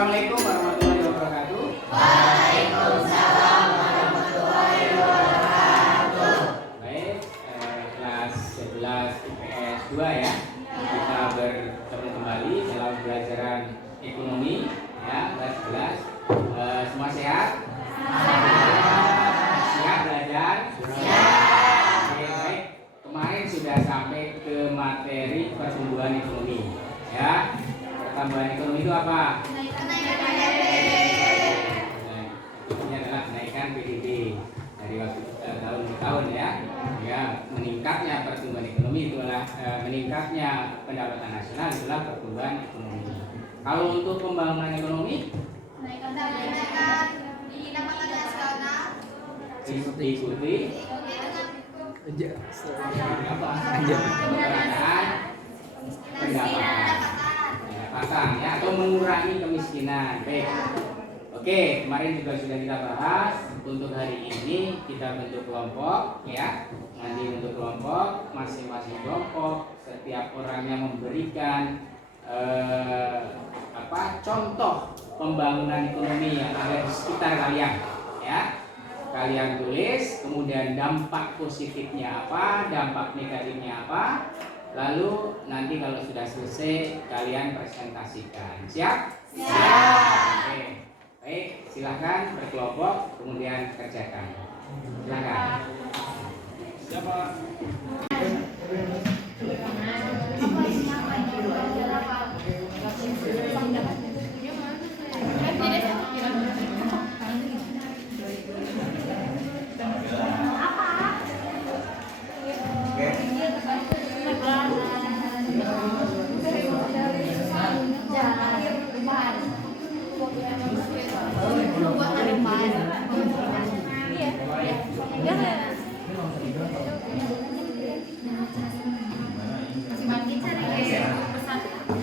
Assalamualaikum warahmatullahi wabarakatuh. Waalaikumsalam warahmatullahi wabarakatuh. Baik, kelas 11 IPS 2 ya. Kita bertemu kembali dalam pelajaran ekonomi ya, kelas 11. Semua sehat? Siap belajar? Siap. Oke, baik. Kemarin sudah sampai ke materi pertumbuhan ekonomi ya. Pertumbuhan ekonomi itu apa? Ini adalah kenaikan PDB dari waktu tahun ke tahun ya. Ya, meningkatnya pertumbuhan ekonomi itulah meningkatnya pendapatan nasional itulah pertumbuhan ekonomi. Kalau untuk pembangunan ekonomi diikuti pendapatan ya, atau mengurangi kemiskinan. Baik. Oke, kemarin juga sudah kita bahas. Untuk hari ini kita bentuk kelompok ya. Nanti bentuk kelompok, masing-masing kelompok setiap orangnya memberikan contoh pembangunan ekonomi yang ada di sekitar kalian ya. Kalian tulis, kemudian dampak positifnya apa, dampak negatifnya apa. Lalu nanti kalau sudah selesai kalian presentasikan. Siap? Siap. Oke. Baik, silahkan berkelompok kemudian kerjakan. Silahkan. Siapa?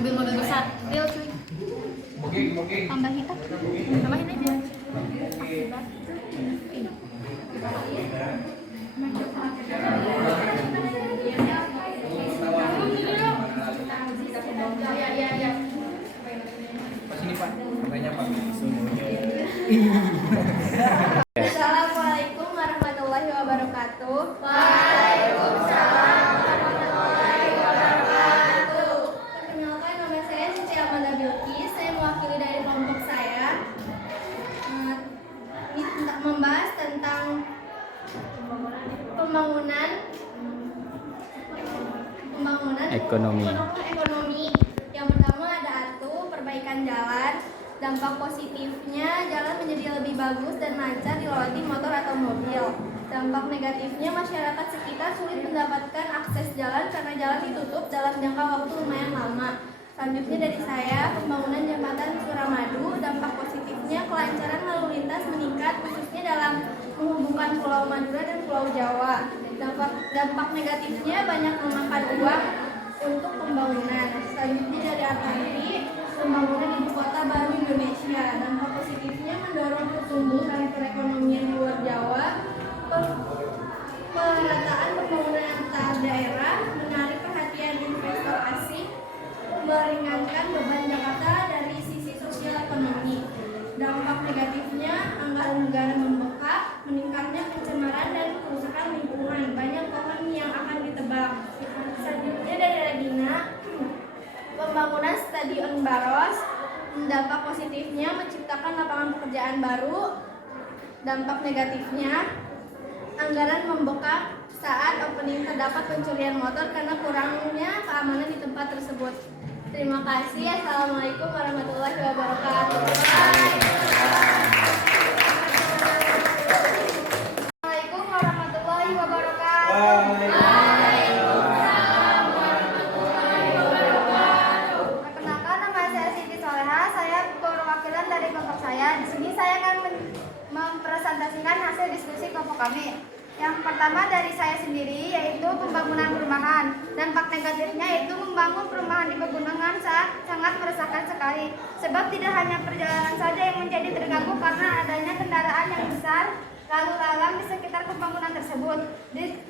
Mobil-mobil besar, real cuy. Tambahin aja. Assalamualaikum warahmatullahi wabarakatuh. Waalaikumsalam warahmatullahi wabarakatuh. Perkenalkan, nama saya Cici Amanda Bilkis. Saya mewakili dari kelompok saya. Ini membahas tentang pembangunan Ekonomi. Yang pertama ada perbaikan jalan. Dampak positifnya, jalan menjadi lebih bagus dan lancar dilewati motor atau mobil. Dampak negatifnya, masyarakat sekitar sulit mendapatkan akses jalan karena jalan ditutup dalam jangka waktu lumayan lama. Selanjutnya dari saya, pembangunan jembatan Suramadu. Dampak positifnya, kelancaran lalu lintas meningkat khususnya dalam menghubungkan Pulau Madura dan Pulau Jawa. Dampak negatifnya, banyak memakan uang untuk pembangunan. Selanjutnya dari Artanti, pembangunan ibu kota baru Indonesia. Dampak positifnya mendorong pertumbuhan perekonomian di luar Jawa, pemerataan pembangunan antar daerah, menarik perhatian investor asing, meringankan beban Jakarta dari sisi sosial ekonomi. Dampak negatifnya, anggaran negara membengkak, meningkatnya pencemaran dan kerusakan lingkungan, banyak pohon yang akan ditebang. Selanjutnya dari Regina, pembangunan Stadion Baros. Dampak positifnya menciptakan lapangan pekerjaan baru. Dampak negatifnya, anggaran membengkak saat opening terdapat pencurian motor karena kurangnya keamanan di tempat tersebut. Terima kasih. Assalamualaikum warahmatullahi wabarakatuh. Assalamualaikum warahmatullahi wabarakatuh. Di sini saya akan mempresentasikan hasil diskusi kelompok kami. Yang pertama dari saya sendiri yaitu pembangunan perumahan. Dampak negatifnya yaitu membangun perumahan di pegunungan sangat meresahkan sekali. Sebab tidak hanya perjalanan saja yang menjadi terganggu karena adanya kendaraan yang besar lalu lalang di sekitar pembangunan tersebut.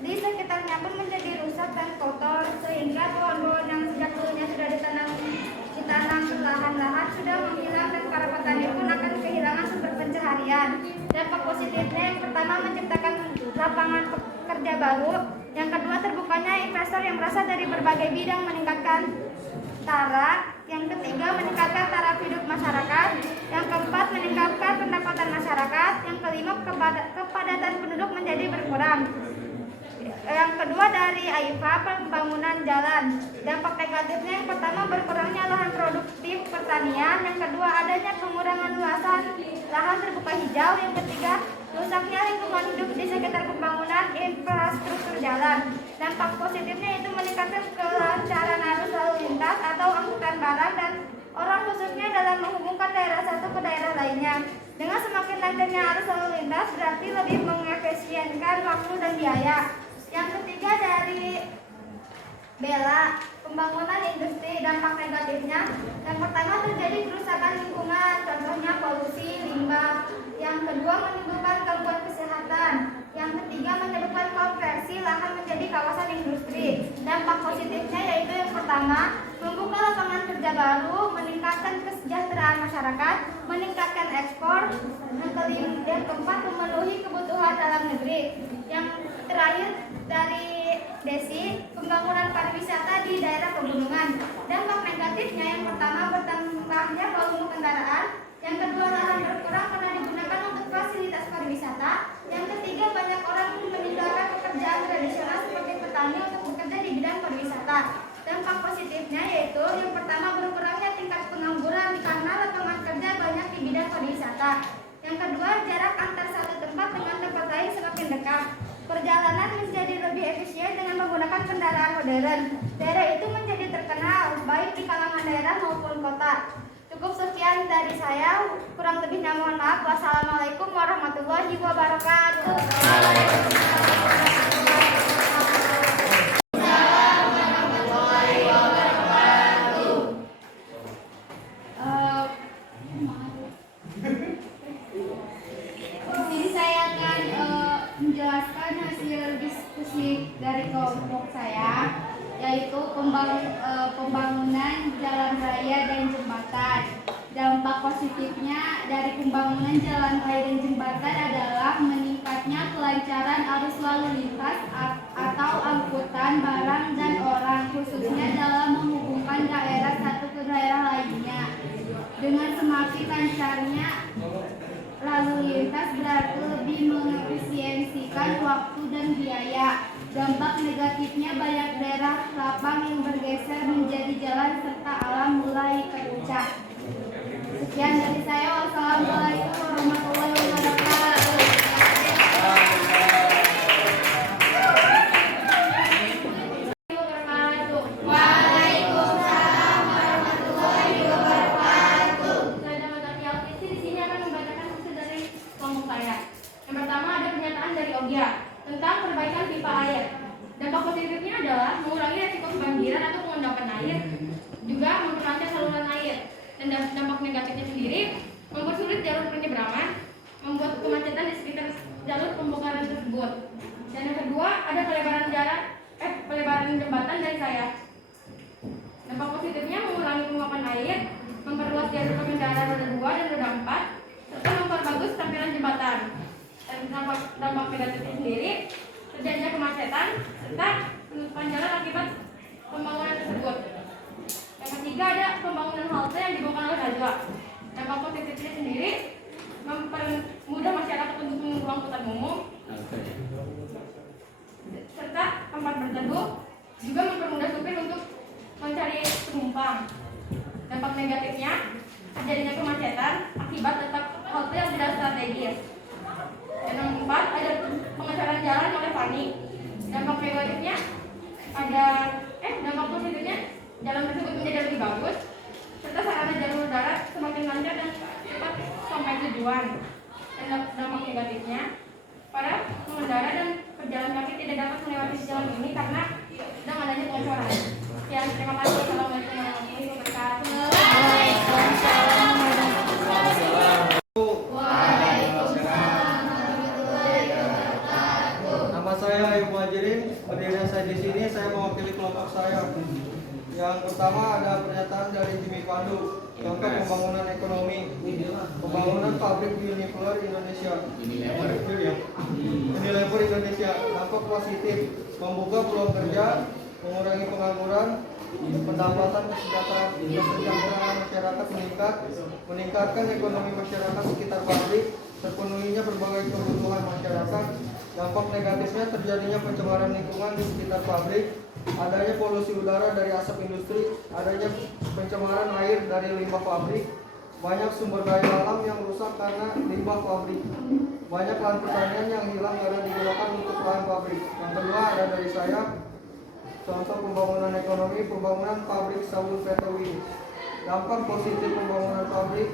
Di sekitarnya pun menjadi rusak dan kotor sehingga pohon-pohon yang sejak dulunya sudah ditanam perlahan-lahan sudah menghilang dan para lapangan kerja baru. Yang kedua, terbukanya investor yang berasal dari berbagai bidang meningkatkan taraf. Yang ketiga, meningkatkan taraf hidup masyarakat. Yang keempat, meningkatkan pendapatan masyarakat. Yang kelima, kepadatan penduduk menjadi berkurang. Yang kedua, dari AIFA, pembangunan jalan. Dampak negatifnya yang pertama, berkurangnya lahan produktif pertanian. Yang kedua, adanya pengurangan luasan lahan terbuka hijau. Yang ketiga, rusaknya lingkungan hidup di sekitar pembangunan infrastruktur jalan. Dampak positifnya itu meningkatkan kelancaran arus lalu lintas atau angkutan barang dan orang, khususnya dalam menghubungkan daerah satu ke daerah lainnya. Dengan semakin lancarnya arus lalu lintas berarti lebih mengefisienkan waktu dan biaya. Yang ketiga, dari Bella, pembangunan industri. Dampak negatifnya yang pertama, terjadi kerusakan lingkungan, contohnya polusi, limbah. Yang kedua, menimbulkan gangguan kesehatan. Yang ketiga, menyebabkan konversi lahan menjadi kawasan industri. Dampak positifnya yaitu yang pertama, membuka lapangan kerja baru, meningkatkan kesejahteraan masyarakat, meningkatkan ekspor. Yang keempat, memenuhi kebutuhan dalam negeri. Yang terakhir, dari Desi, pembangunan pariwisata di daerah pegunungan. Dampak negatifnya yang pertama, bertambahnya volume kendaraan. Yang kedua, lahan berkurang karena digunakan untuk fasilitas pariwisata. Yang ketiga, banyak orang meninggalkan pekerjaan tradisional seperti petani untuk bekerja di bidang pariwisata. Dampak positifnya yaitu yang pertama, berkurangnya tingkat pengangguran karena lapangan kerja banyak di bidang pariwisata. Yang kedua, jarak antar satu tempat dengan tempat lain semakin dekat. Perjalanan menjadi lebih efisien dengan menggunakan kendaraan modern. Daerah itu menjadi terkenal baik di kalangan daerah maupun kota. Cukup sekian dari saya, kurang lebihnya mohon maaf. Wassalamualaikum warahmatullahi wabarakatuh. Jadi saya akan menjelaskan hasil diskusi dari kelompok saya, yaitu pembangunan jalan raya dan jembatan. Dampak positifnya dari pembangunan jalan raya dan jembatan adalah meningkatnya kelancaran arus lalu lintas atau angkutan barang dan orang, khususnya dalam menghubungkan daerah satu ke daerah lainnya. Dengan semakin lancarnya lalu lintas berarti lebih mengefisiensikan waktu dan biaya. Dampak negatifnya banyak daerah lapang yang bergeser menjadi jalan serta alam mulai terpecah. Sekian dari saya. Wassalamualaikum warahmatullahi wabarakatuh. Waalaikumsalam warahmatullahi wabarakatuh. Saya Damadati Alkisi di sini akan membacakan hasil dari kelompok saya. Yang pertama, ada pernyataan dari Ogya tentang perbaikan pipa air. Dampak positifnya adalah mengurangi resiko kebanjiran atau pengendapan air, juga memperlancar saluran air. Dan dampak negatifnya sendiri, mempersulit jalur penyeberangan, membuat kemacetan di sekitar jalur pembongkaran tersebut. Dan yang kedua, ada pelebaran jembatan dari saya. Dampak positifnya mengurangi penguapan air, memperluas jalur pengendara roda 2 dan roda 4, serta memperbagus tampilan jembatan. Dan dampak negatifnya sendiri, terjadinya kemacetan serta penutupan jalan akibat pembangunan tersebut. Yang ketiga, ada pembangunan halte yang dibongkar oleh Najwa. Dampak positifnya sendiri, mempermudah masyarakat untuk menunggu angkutan umum, serta tempat berteduh, juga mempermudah supir untuk mencari penumpang. Dampak negatifnya, terjadinya kemacetan akibat letak halte yang tidak strategis. Dan yang keempat, ada pengecoran jalan oleh Fani. Dampak negatifnya dampak positifnya, jalan tersebut menjadi lebih bagus, serta sarana jalur darat semakin lancar dan cepat sampai tujuan. Dan dampak negatifnya, para pengendara dan pejalan kaki tidak dapat melewati jalan ini karena sedang adanya pengecoran. Ya, terima kasih. Assalamualaikum warahmatullahi wabarakatuh. Nama saya Ayub Muhajirin, berdiri saya di sini, saya mewakili kelompok saya. Yang pertama, ada pernyataan dari Jimmy Pandu. Contoh pembangunan ekonomi, pembangunan pabrik Unilever Indonesia. Unilever Indonesia dampak positif, membuka peluang kerja, mengurangi pengangguran, pendapatan kesejahteraan masyarakat meningkat, meningkatkan ekonomi masyarakat sekitar pabrik, terpenuhinya berbagai kebutuhan masyarakat. Dampak negatifnya terjadinya pencemaran lingkungan di sekitar pabrik, adanya polusi udara dari asap industri, adanya pencemaran air dari limbah pabrik, banyak sumber daya alam yang rusak karena limbah pabrik, banyak lahan pertanian yang hilang karena digunakan untuk lahan pabrik. Yang kedua ada dari saya, contoh pembangunan ekonomi, pembangunan pabrik sabun Petowin. Dampak positif pembangunan pabrik,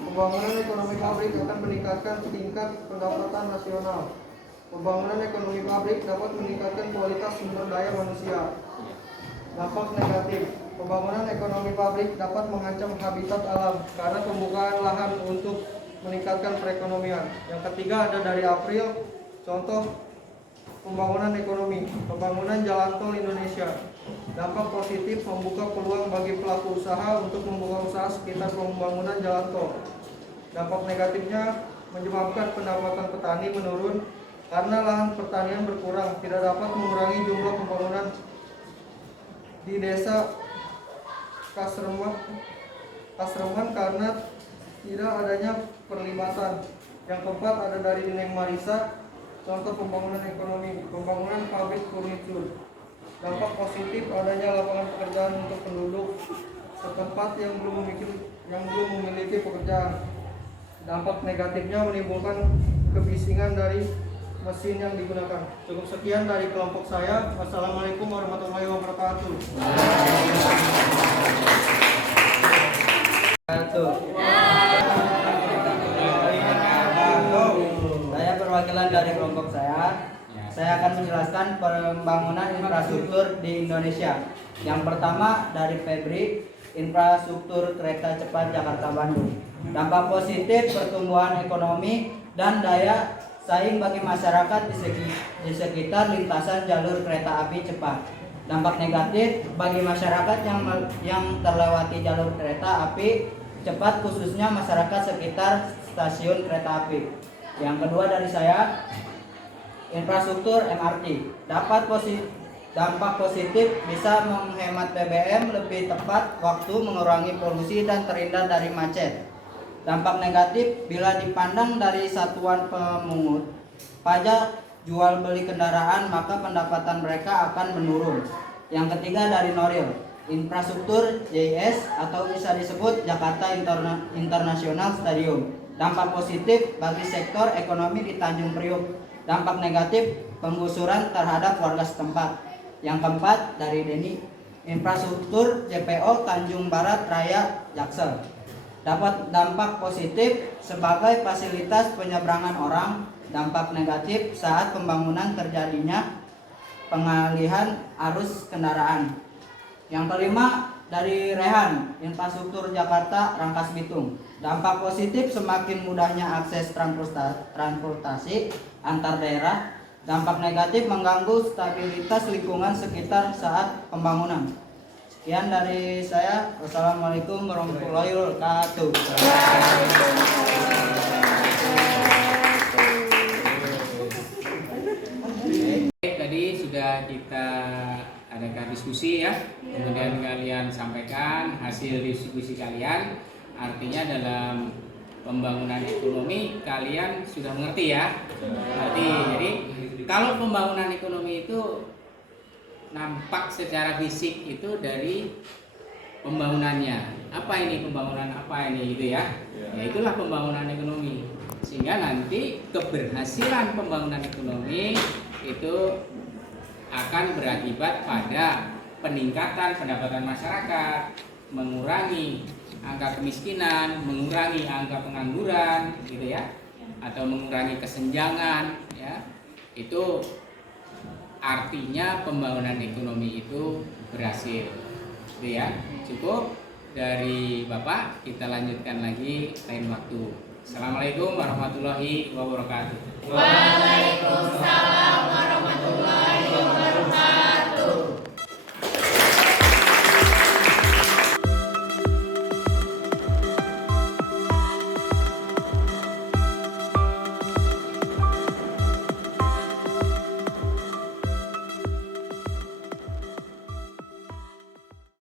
pembangunan ekonomi pabrik akan meningkatkan tingkat pendapatan nasional. Pembangunan ekonomi pabrik dapat meningkatkan kualitas sumber daya manusia. Dampak negatif, pembangunan ekonomi pabrik dapat mengancam habitat alam karena pembukaan lahan untuk meningkatkan perekonomian. Yang ketiga ada dari April, contoh pembangunan ekonomi, pembangunan jalan tol Indonesia. Dampak positif membuka peluang bagi pelaku usaha untuk membuka usaha sekitar pembangunan jalan tol. Dampak negatifnya menyebabkan pendapatan petani menurun karena lahan pertanian berkurang, tidak dapat mengurangi jumlah pembangunan di desa Kasreman karena tidak adanya perlibatan. Yang keempat ada dari Neng Marisa, contoh pembangunan ekonomi, pembangunan pabrik furnitur. Dampak positif adanya lapangan pekerjaan untuk penduduk setempat yang belum memiliki pekerjaan. Dampak negatifnya menimbulkan kebisingan dari mesin yang digunakan. Cukup sekian dari kelompok saya. Wassalamualaikum warahmatullahi wabarakatuh. Saya perwakilan dari kelompok saya. Saya akan menjelaskan pembangunan infrastruktur di Indonesia. Yang pertama dari Febri, infrastruktur kereta cepat Jakarta-Bandung. Dampak positif pertumbuhan ekonomi dan daya saing bagi masyarakat di sekitar lintasan jalur kereta api cepat. Dampak negatif bagi masyarakat yang terlewati jalur kereta api cepat, khususnya masyarakat sekitar stasiun kereta api. Yang kedua dari saya, infrastruktur MRT. Dampak positif bisa menghemat BBM, lebih tepat waktu, mengurangi polusi dan terhindar dari macet. Dampak negatif bila dipandang dari satuan pemungut pajak jual beli kendaraan, maka pendapatan mereka akan menurun. Yang ketiga dari Noril, infrastruktur JIS atau bisa disebut Jakarta International Stadium. Dampak positif bagi sektor ekonomi di Tanjung Priok. Dampak negatif penggusuran terhadap warga setempat. Yang keempat dari Deni, infrastruktur JPO Tanjung Barat Raya Jaksel. Dapat dampak positif sebagai fasilitas penyeberangan orang. Dampak negatif saat pembangunan terjadinya pengalihan arus kendaraan. Yang kelima dari Rehan, infrastruktur Jakarta Rangkas Bitung. Dampak positif semakin mudahnya akses transportasi antar daerah. Dampak negatif mengganggu stabilitas lingkungan sekitar saat pembangunan. Sekian dari saya. Wassalamualaikum warahmatullahi wabarakatuh. Tadi sudah kita adakan diskusi ya, kemudian kalian sampaikan hasil diskusi kalian. Artinya dalam pembangunan ekonomi kalian sudah mengerti ya. Jadi kalau pembangunan ekonomi itu nampak secara fisik itu dari pembangunannya. Apa ini pembangunan, apa ini gitu ya. Ya itulah pembangunan ekonomi. Sehingga nanti keberhasilan pembangunan ekonomi itu akan berakibat pada peningkatan pendapatan masyarakat, mengurangi angka kemiskinan, mengurangi angka pengangguran gitu ya, atau mengurangi kesenjangan ya. Itu artinya pembangunan ekonomi itu berhasil. Gitu ya. Cukup dari Bapak, kita lanjutkan lagi lain waktu. Assalamualaikum warahmatullahi wabarakatuh. Waalaikumsalam warahmatullahi wabarakatuh.